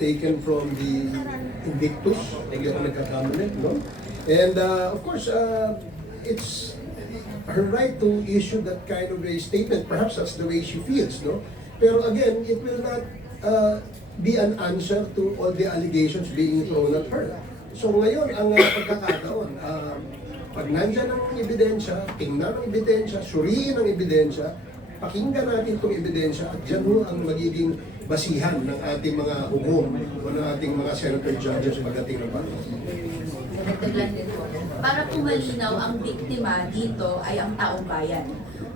taken from the Invictus, hindi ako nagkakamali, no? And of course, it's her right to issue that kind of a statement. Perhaps that's the way she feels, no? Pero again, it will not be an answer to all the allegations being thrown at her. So ngayon, ang pagkakataon, pag nandyan ang ebidensya, tingnan ang ebidensya, suriin ang ebidensya, pakinggan natin itong ebidensya at dyan ho ang magiging basihan ng ating mga hukom o ng ating mga senator judges pagdating ng panahon. Nagtaglan din po. Para po malinaw, ang biktima dito ay ang taong bayan.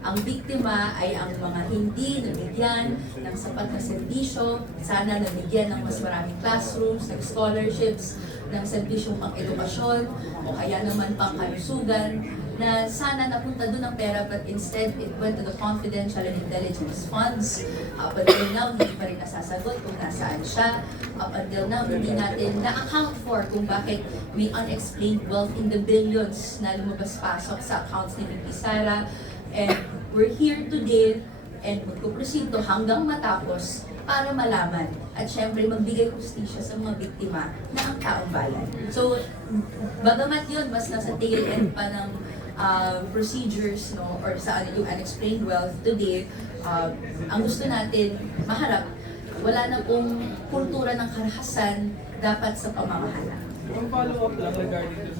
Ang biktima ay ang mga hindi nabigyan ng sapat na serbisyo, sana nabigyan ng mas maraming classrooms, ng scholarships, ng serbisyong pang-edukasyon, o kaya naman pang-kalusugan, na sana napunta doon ang pera but instead it went to the confidential and intelligence funds. Up until now, hindi pa rin nasasagot kung nasaan siya. Up until now, hindi natin na-account for kung bakit may unexplained wealth in the billions na lumabas-pasok sa accounts ni VP Sara. And we're here today and magpuproceed to hanggang matapos para malaman at syempre magbigay hustisya sa mga biktima na ang taong bayan. So, bagamat yun, mas nasa tail end pa ng procedures, no, or sa yung unexplained wealth today, ang gusto natin maharap, wala na pong kultura ng karahasan dapat sa pamamahala. One follow-up lang regarding